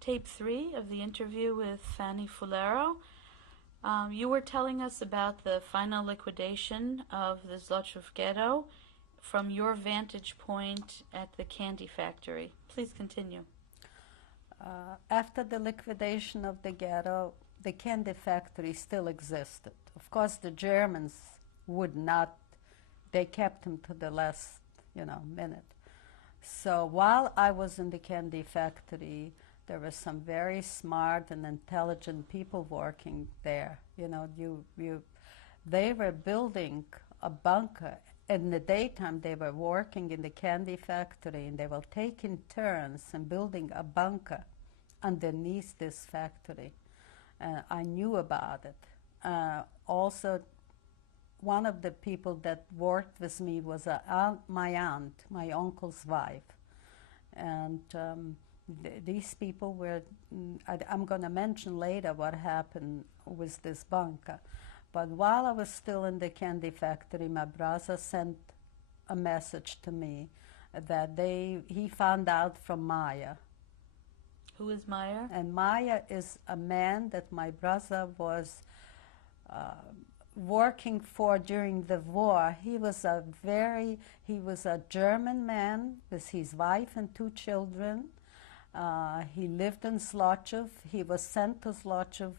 tape 3 of the interview with Fani Fulero. You were telling us about the final liquidation of the Zlochów ghetto from your vantage point at the candy factory. Please continue. After the liquidation of the ghetto, the candy factory still existed. Of course, the Germans would not, they kept him to the last, minute. So while I was in the candy factory, there were some very smart and intelligent people working there. They were building a bunker. In the daytime, they were working in the candy factory, and they were taking turns and building a bunker underneath this factory. I knew about it. Also, one of the people that worked with me was my aunt, my uncle's wife. And these people were, I'm going to mention later what happened with this bunker. But while I was still in the candy factory, my brother sent a message to me that he found out from Maya. Who is Meyer? And Maya is a man that my brother was working for during the war. He was a German man with his wife and 2 children. He lived in Zlochów. He was sent to Zlochów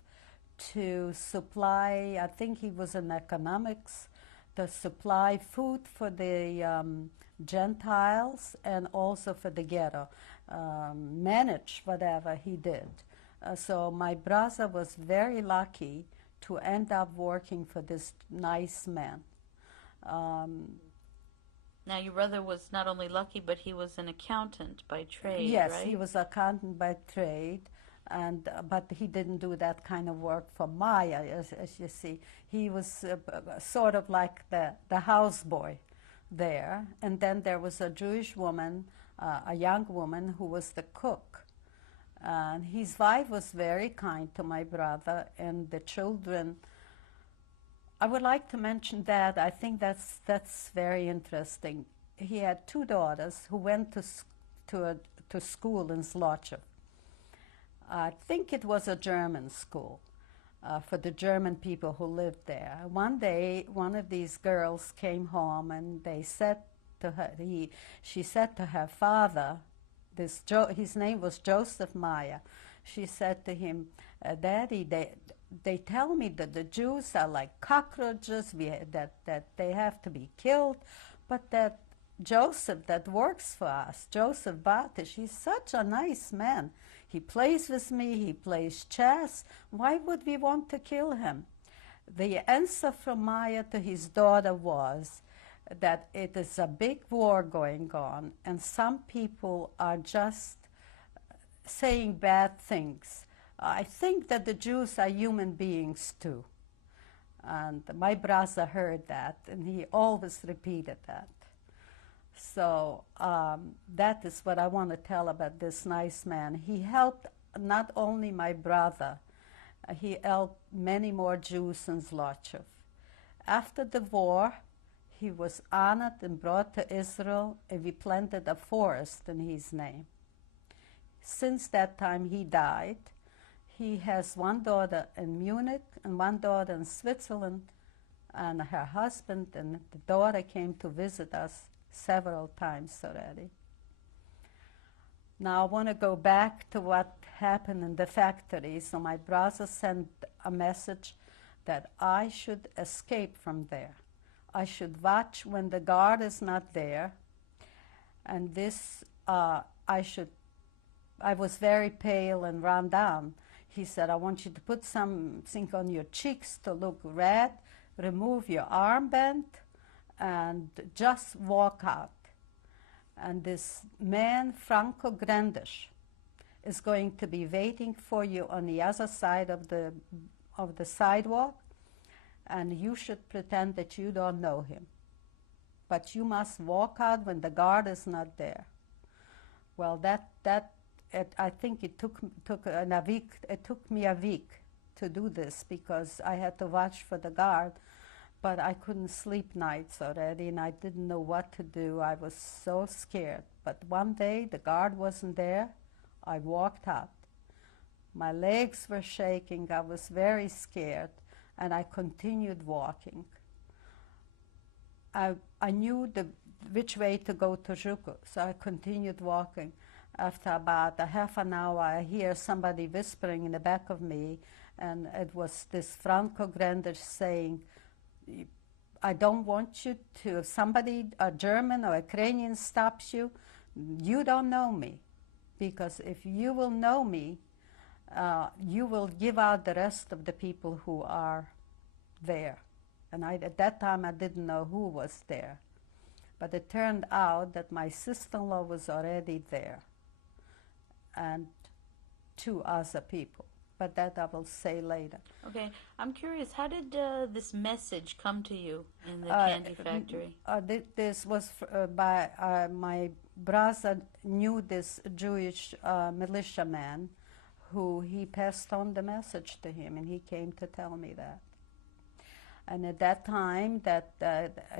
to supply, I think he was in economics, to supply food for the Gentiles and also for the ghetto, manage whatever he did. So my brother was very lucky to end up working for this nice man. Now, your brother was not only lucky, but he was an accountant by trade, yes, right? He was an accountant by trade, but he didn't do that kind of work for Maya, as you see. He was sort of like the houseboy there. And then there was a Jewish woman, a young woman, who was the cook. And his wife was very kind to my brother, and the children. I would like to mention that. I think that's very interesting. He had 2 daughters who went to school in Zlochów. I think it was a German school for the German people who lived there. One day, one of these girls came home, and they said to her, she said to her father, his name was Joseph Maya. She said to him, Daddy, they tell me that the Jews are like cockroaches, that they have to be killed, but that Joseph that works for us, Joseph Bartish, he's such a nice man. He plays with me, he plays chess. Why would we want to kill him? The answer from Maya to his daughter was that it is a big war going on, and some people are just saying bad things. I think that the Jews are human beings too. And my brother heard that, and he always repeated that. So that is what I want to tell about this nice man. He helped not only my brother, he helped many more Jews in Zlochów. After the war, he was honored and brought to Israel, and we planted a forest in his name. Since that time, he died. He has 1 daughter in Munich and 1 daughter in Switzerland, and her husband and the daughter came to visit us several times already. Now I want to go back to what happened in the factory. So my brother sent a message that I should escape from there. I should watch when the guard is not there, and I was very pale and run down. He said, I want you to put something on your cheeks to look red, remove your armband, and just walk out. And this man, Franco Grandish, is going to be waiting for you on the other side of the sidewalk, and you should pretend that you don't know him. But you must walk out when the guard is not there. Well, I think it took me a week to do this, because I had to watch for the guard, but I couldn't sleep nights already, and I didn't know what to do. I was so scared. But one day the guard wasn't there. I walked out. My legs were shaking. I was very scared, and I continued walking. I knew which way to go to Zhukov, so I continued walking. After about a half an hour, I hear somebody whispering in the back of me, and it was this Franco-Grender saying, I don't want you to, if somebody, a German or Ukrainian stops you, you don't know me. Because if you will know me, you will give out the rest of the people who are there. And at that time, I didn't know who was there. But it turned out that my sister-in-law was already there, and two other people. But that I will say later. Okay, I'm curious, how did this message come to you in the candy factory? This was by my brother knew this Jewish militiaman who he passed on the message to him, and he came to tell me that. And at that time, that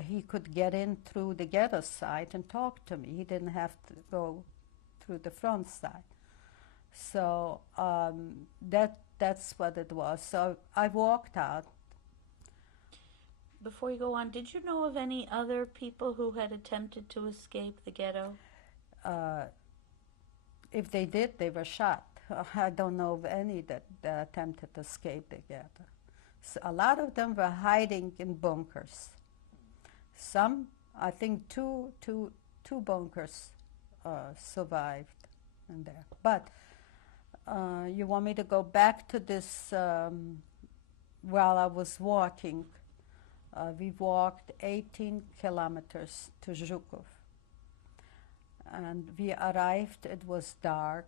he could get in through the ghetto side and talk to me. He didn't have to go through the front side. So that's what it was. So I walked out. Before you go on, did you know of any other people who had attempted to escape the ghetto? If they did, they were shot. I don't know of any that attempted to escape the ghetto. So a lot of them were hiding in bunkers. Some, I think two bunkers survived in there. But you want me to go back to this while I was walking. We walked 18 kilometers to Zhukov. And we arrived, it was dark,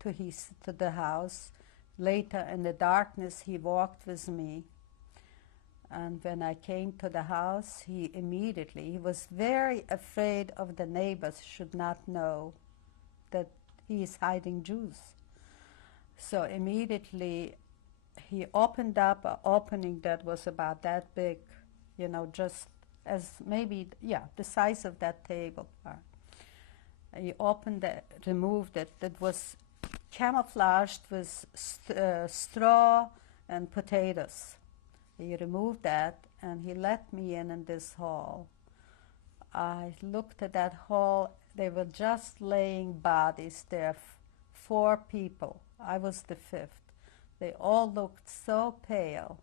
to the house. Later in the darkness, he walked with me. And when I came to the house, he was very afraid of the neighbors should not know that he is hiding Jews. So immediately he opened up an opening that was about that big, just as maybe, the size of that table. He opened it, removed it. It was camouflaged with straw and potatoes. He removed that, and he let me in this hall. I looked at that hall. They were just laying bodies there, 4 people. I was the 5th. They all looked so pale.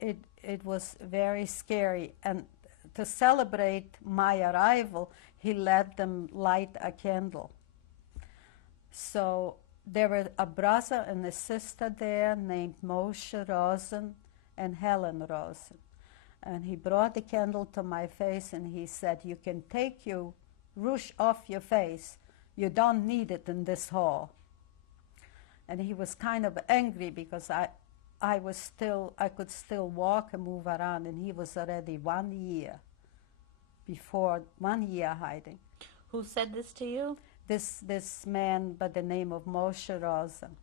It was very scary. And to celebrate my arrival, he let them light a candle. So there were a brother and a sister there named Moshe Rosen and Helen Rosen. And he brought the candle to my face and he said, you can take your ruche off your face. You don't need it in this hall. And he was kind of angry because I could still walk and move around, and he was already 1 year hiding. Who said this to you? This man by the name of Moshe Rosen.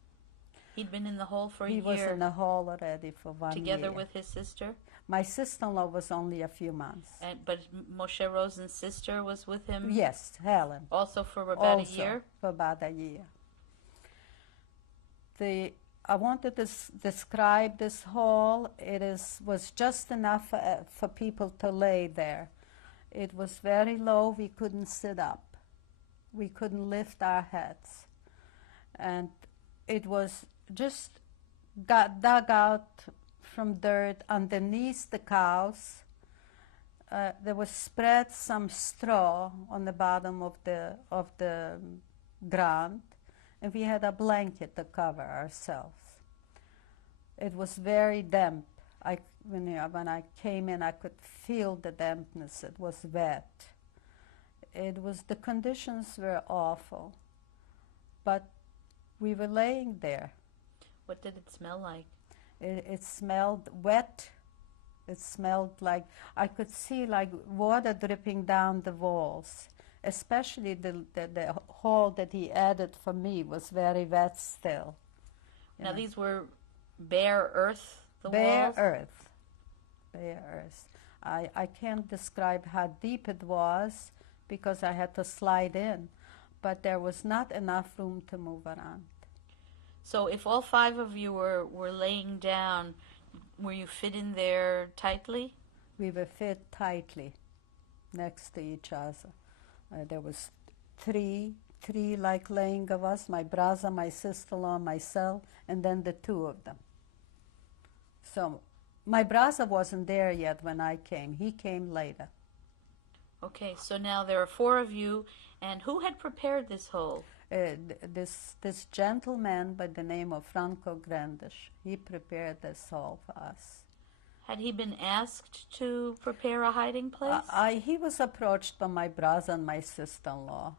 He'd been in the hole for a year. He was in the hole already for 1 year. Together with his sister? My sister-in-law was only a few months. But Moshe Rosen's sister was with him? Yes, Helen. Also for about a year? For about a year. I wanted to describe this hall. Was just enough for people to lay there. It was very low. We couldn't sit up. We couldn't lift our heads. And it was just dug out from dirt underneath the cows. There was spread some straw on the bottom of the ground, and we had a blanket to cover ourselves. It was very damp. When I came in, I could feel the dampness. It was wet. The conditions were awful, but we were laying there. What did it smell like? It smelled wet. It smelled like, I could see like water dripping down the walls. Especially the hall that he added for me was very wet still. Now these were bare earth, the bare walls? Bare earth. I can't describe how deep it was because I had to slide in. but there was not enough room to move around. So if all 5 of you were laying down, were you fit in there tightly? We were fit tightly next to each other. There was three like laying of us, my brother, my sister-in-law, myself, and then the 2 of them. So my brother wasn't there yet when I came. He came later. Okay, so now there are 4 of you, and who had prepared this hole? This gentleman by the name of Franco Grandish, he prepared this hole for us. Had he been asked to prepare a hiding place? He was approached by my brother and my sister-in-law.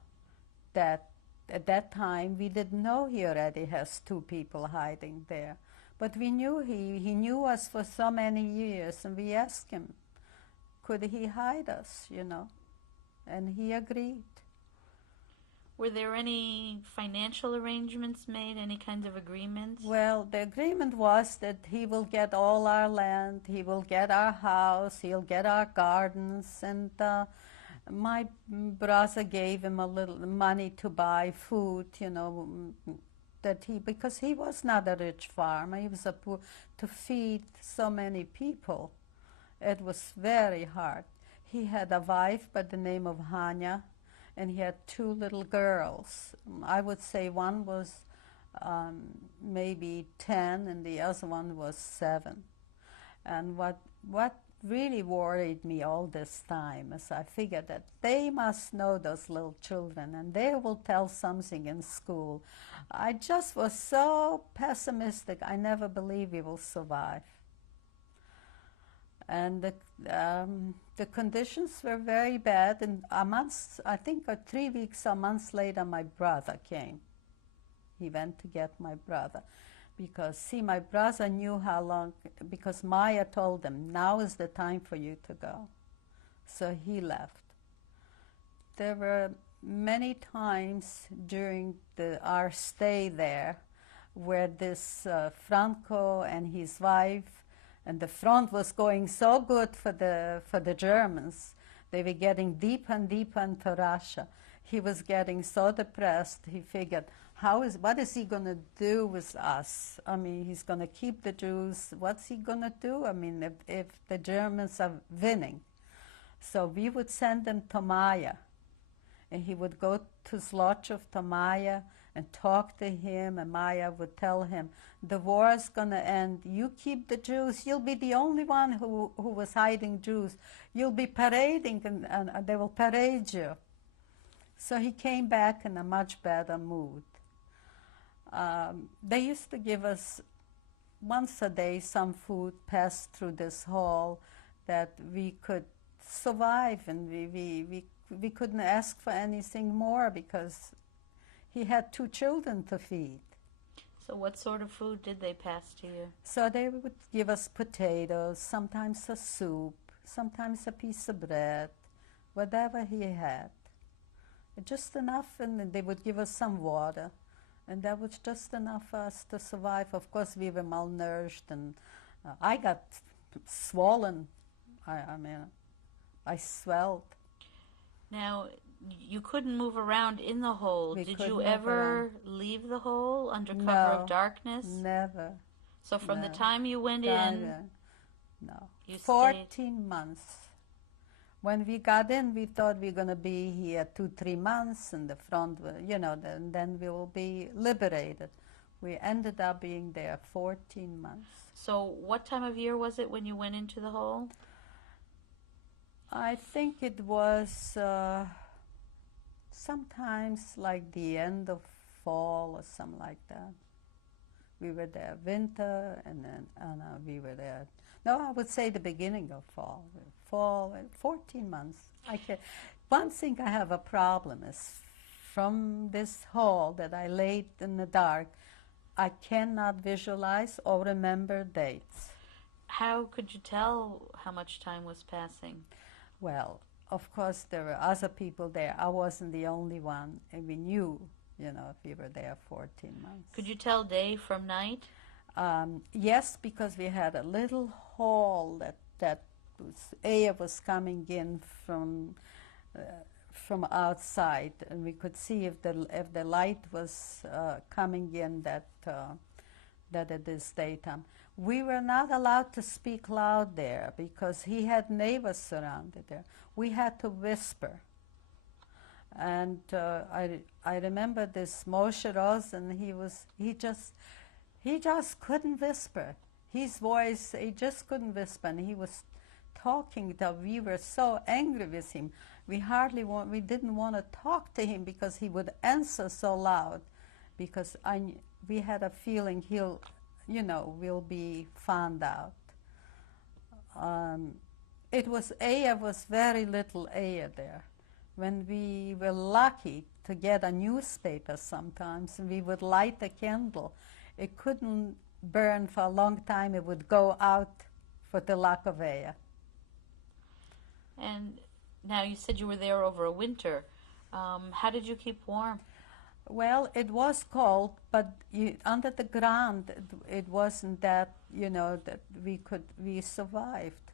That at that time we didn't know he already has 2 people hiding there, but we knew he knew us for so many years, and we asked him, could he hide us, and he agreed. Were there any financial arrangements made, any kinds of agreements? Well, the agreement was that he will get all our land, he will get our house, he'll get our gardens, and my brother gave him a little money to buy food, because he was not a rich farmer, he was to feed so many people. It was very hard. He had a wife by the name of Hanya, and he had 2 little girls. I would say one was maybe 10, and the other one was 7. And what really worried me all this time is I figured that they must know, those little children, and they will tell something in school. I just was so pessimistic. I never believed we will survive. And the conditions were very bad. And I think 3 weeks or months later, my brother came. He went to get my brother. Because, see, my brother knew how long, because Maya told him, now is the time for you to go. So he left. There were many times during our stay there where this Franco and his wife, and the front was going so good for the Germans. They were getting deeper and deeper into Russia. He was getting so depressed. He figured, what is he going to do with us? I mean, he's going to keep the Jews. What's he going to do? I mean, if the Germans are winning. So we would send him to Maya, and he would go to Zlochov to Maya and talk to him, and Maya would tell him, the war is going to end. You keep the Jews. You'll be the only one who was hiding Jews. You'll be parading, and they will parade you. So he came back in a much better mood. They used to give us once a day some food passed through this hall that we could survive, and we couldn't ask for anything more because he had 2 children to feed. So what sort of food did they pass to you? So they would give us potatoes, sometimes a soup, sometimes a piece of bread, whatever he had. Just enough, and they would give us some water. And that was just enough for us to survive. Of course, we were malnourished, and I got swollen. I swelled. Now, you couldn't move around in the hole. Did you ever leave the hole under cover of darkness? Never. So from the time you went in, no, you 14 stayed? months. When we got in, we thought we were going to be here 2-3 months, and the front, then we will be liberated. We ended up being there 14 months. So what time of year was it when you went into the hole? I think it was sometimes like the end of fall or something like that. We were there winter, and then we were there. No, I would say the beginning of fall. 14 months. One thing I have a problem is from this hall that I laid in the dark, I cannot visualize or remember dates. How could you tell how much time was passing? Well, of course, there were other people there. I wasn't the only one, and we knew, if we were there 14 months. Could you tell day from night? Yes, because we had a little hall that air was coming in from outside, and we could see if the light was coming in that it is daytime. We were not allowed to speak loud there because he had neighbors surrounded there. We had to whisper. And I remember this Moshe Rosen. He just couldn't whisper. His voice, he just couldn't whisper, and he was talking that we were so angry with him. We didn't want to talk to him because he would answer so loud, because we had a feeling we'll be found out. Aya was very little Aya there. When we were lucky to get a newspaper sometimes, and we would light a candle, it couldn't burn for a long time. It would go out for the lack of air. And now you said you were there over a winter. How did you keep warm? Well, it was cold, but under the ground, it wasn't that, that we survived.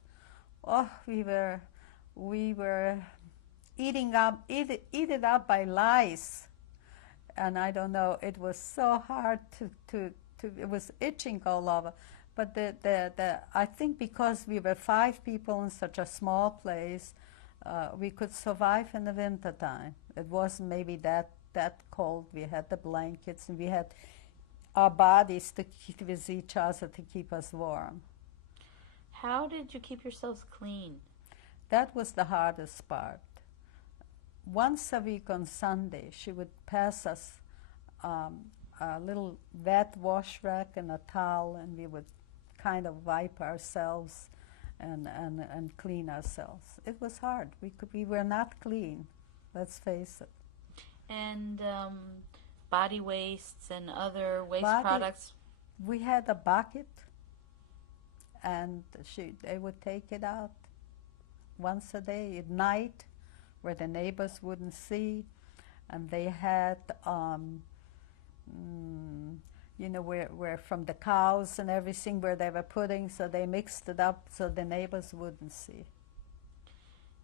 Oh, we were eaten up by lice. And I don't know, it was so hard it was itching all over. But I think because we were 5 people in such a small place, we could survive in the wintertime. It wasn't maybe that cold. We had the blankets, and we had our bodies to keep with each other to keep us warm. How did you keep yourselves clean? That was the hardest part. Once a week on Sunday, she would pass us a little wet wash rag and a towel, and we would kind of wipe ourselves and clean ourselves. It was hard. We were not clean, let's face it. And body wastes and other waste products? We had a bucket, and they would take it out once a day at night, where the neighbors wouldn't see. And they had, where from the cows and everything where they were putting, so they mixed it up so the neighbors wouldn't see.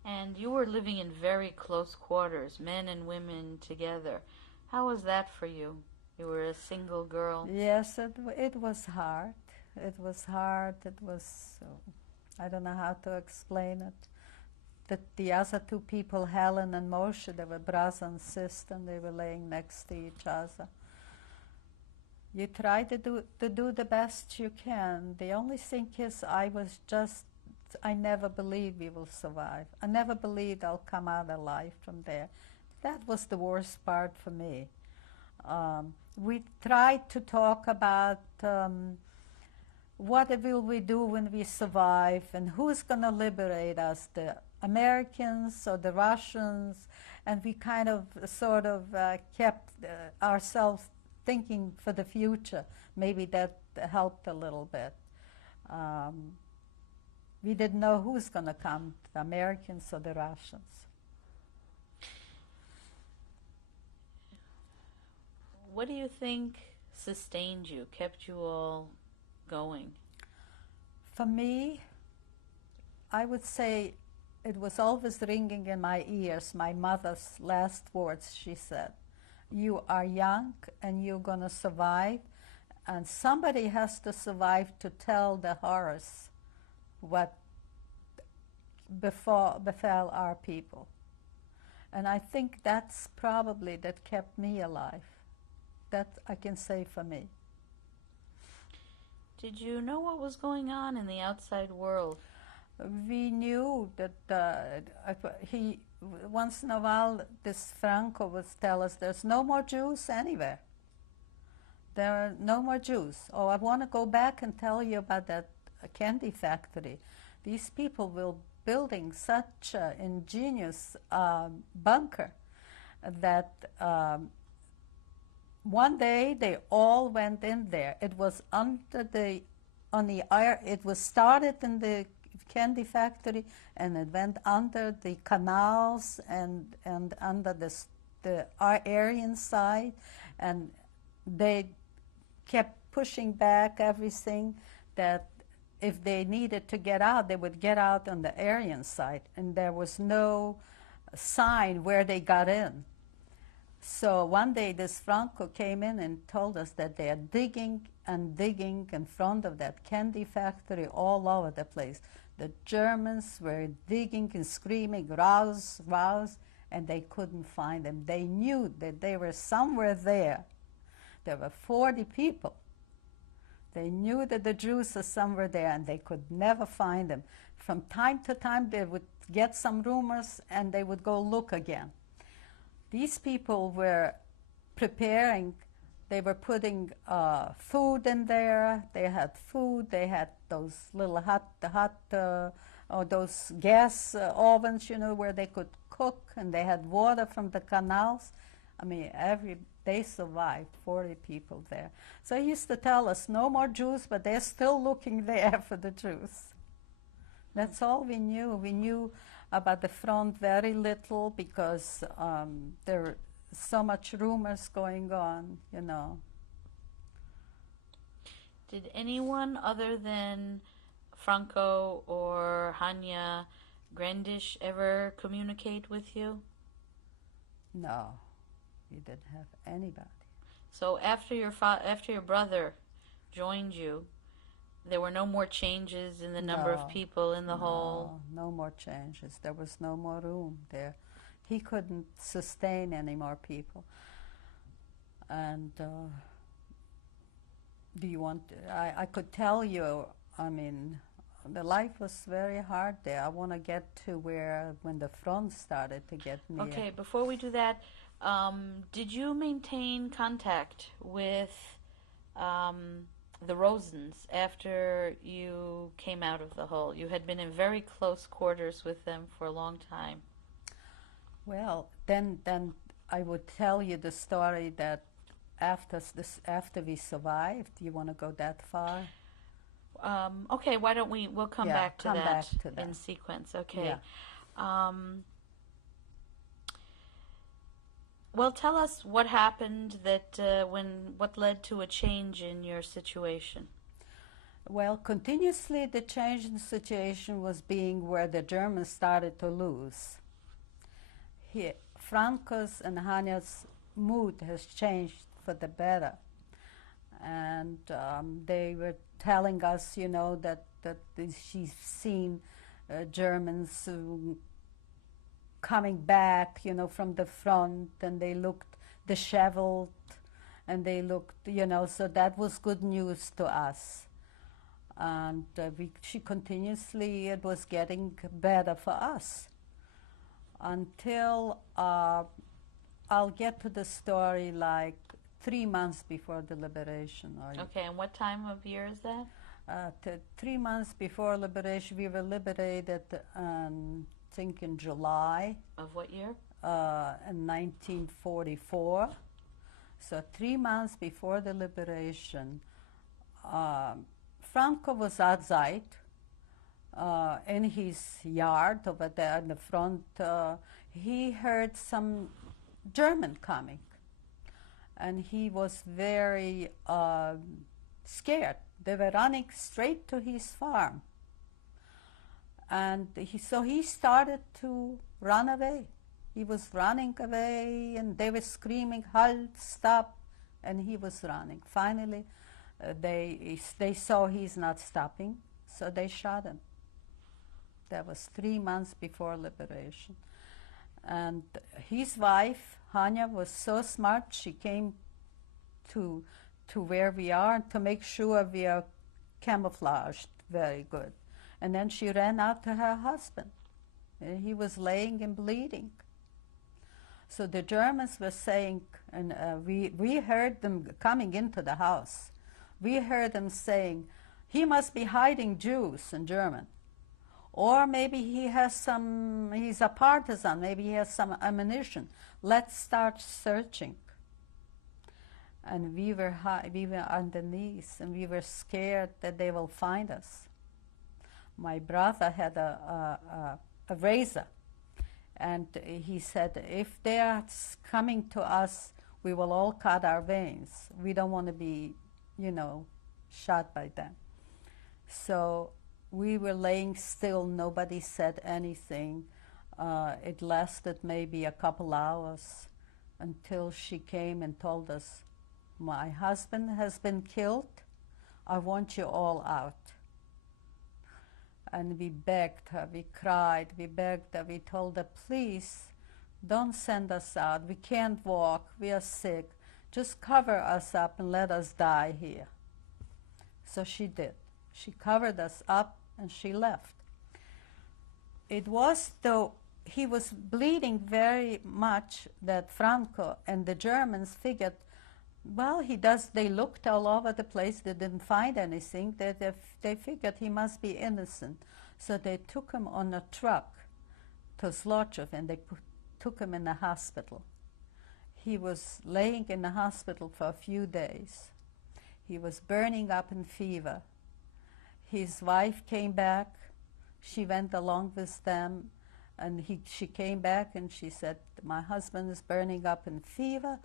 And you were living in very close quarters, men and women together. How was that for you? You were a single girl. Yes, it was hard. It was hard. I don't know how to explain it. The other 2 people, Helen and Moshe, they were brother and sister, and they were laying next to each other. You try to do the best you can. The only thing is, I never believed we will survive. I never believed I'll come out alive from there. That was the worst part for me. We tried to talk about what will we do when we survive, and who's going to liberate us, the Americans or the Russians, and we kind of sort of kept ourselves thinking for the future. Maybe that helped a little bit. We didn't know who's going to come, the Americans or the Russians. What do you think sustained you, kept you all going? For me, I would say it was always ringing in my ears, my mother's last words. She said, "You are young and you're going to survive, and somebody has to survive to tell the horrors what befell our people." And I think that's probably that kept me alive. That I can say for me. Did you know what was going on in the outside world? We knew that once in a while, this Franco would tell us there's no more Jews anywhere. There are no more Jews. Oh, I want to go back and tell you about that candy factory. These people were building such an ingenious bunker that one day they all went in there. It was it was started in the candy factory, and it went under the canals and under the Aryan side, and they kept pushing back everything that if they needed to get out, they would get out on the Aryan side, and there was no sign where they got in. So one day this Franco came in and told us that they are digging and digging in front of that candy factory all over the place. The Germans were digging and screaming, "Raus, raus," and they couldn't find them. They knew that they were somewhere there. There were 40 people. They knew that the Jews were somewhere there, and they could never find them. From time to time, they would get some rumors, and they would go look again. These people were preparing, they were putting food in there. They had food, they had those little or those gas ovens, where they could cook, and they had water from the canals. I mean, they survived, 40 people there. So he used to tell us, no more Jews, but they're still looking there for the Jews. That's all we knew. We knew about the front very little because there were so much rumors going on, Did anyone other than Franco or Hanya Grandish ever communicate with you? No, we didn't have anybody. So after your brother joined you, there were no more changes in the number of people in the hall? No more changes. There was no more room there. He couldn't sustain any more people. And I could tell you, I mean, the life was very hard there. I want to get to when the front started to get near. Okay, before we do that, did you maintain contact with the Rosens after you came out of the hole? You had been in very close quarters with them for a long time. Well, then I would tell you the story that after we survived. You want to go that far? Okay, why don't we'll come back to that in sequence. Okay. Yeah. Well, tell us what happened what led to a change in your situation. Well, continuously the change in the situation was being where the Germans started to lose. Franco's and Hanya's mood has changed for the better. And they were telling us, that she's seen Germans coming back, from the front, and they looked disheveled, and they looked, so that was good news to us. And she continuously, it was getting better for us until I'll get to the story like 3 months before the liberation. Okay, and what time of year is that? 3 months before liberation, we were liberated, I think in July. Of what year? In 1944. So 3 months before the liberation, Franco was outside in his yard over there in the front. He heard some German coming, and he was very scared. They were running straight to his farm. And so he started to run away. He was running away, and they were screaming, "Halt, stop," and he was running. Finally, they saw he's not stopping, so they shot him. That was 3 months before liberation. And his wife, Hanya, was so smart, she came to where we are to make sure we are camouflaged very good. And then she ran out to her husband. And he was laying and bleeding. So the Germans were saying, and we heard them coming into the house. We heard them saying, "He must be hiding Jews," in German. Or maybe he's a partisan, maybe he has some ammunition. Let's start searching. And we were underneath, and we were scared that they will find us. My brother had a razor, and he said, if they are coming to us, we will all cut our veins. We don't want to be, shot by them. So we were laying still. Nobody said anything. It lasted maybe a couple hours until she came and told us, my husband has been killed. I want you all out. And we begged her, we cried, we begged her, we told her, please don't send us out. We can't walk, we are sick. Just cover us up and let us die here. So she did. She covered us up and she left. It was though he was bleeding very much that Franco and the Germans figured, well, they looked all over the place, they didn't find anything, they figured he must be innocent. So they took him on a truck to Zlochov and they took him in the hospital. He was laying in the hospital for a few days. He was burning up in fever. His wife came back. She went along with them, and she came back and she said, my husband is burning up in fever.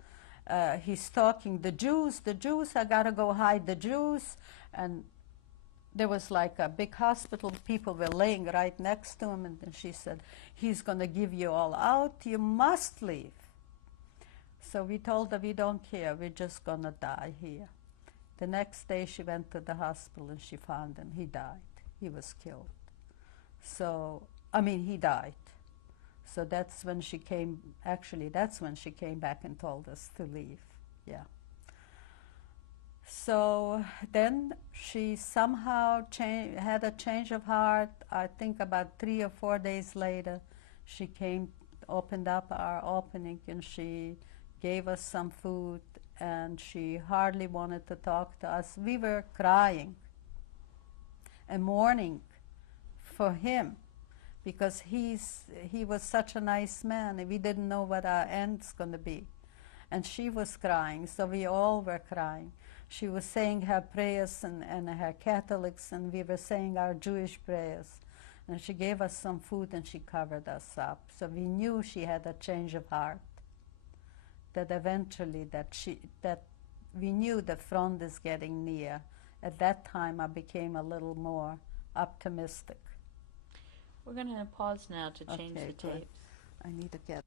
He's talking the Jews, I gotta go hide the Jews. And there was like a big hospital, people were laying right next to him, and she said, he's gonna give you all out, you must leave. So we told her, we don't care, we're just gonna die here. The next day she went to the hospital and she found him, he died, he was killed. So, he died. So that's when she came back and told us to leave, yeah. So then she somehow had a change of heart. I think about 3 or 4 days later, she came, opened up our opening, and she gave us some food, and she hardly wanted to talk to us. We were crying and mourning for him, because he was such a nice man, and we didn't know what our end's going to be. And she was crying, so we all were crying. She was saying her prayers and her Catholics, and we were saying our Jewish prayers. And she gave us some food and she covered us up. So we knew she had a change of heart. That eventually that we knew the front is getting near. At that time I became a little more optimistic. We're going to pause now to change the good. tapes. I need to get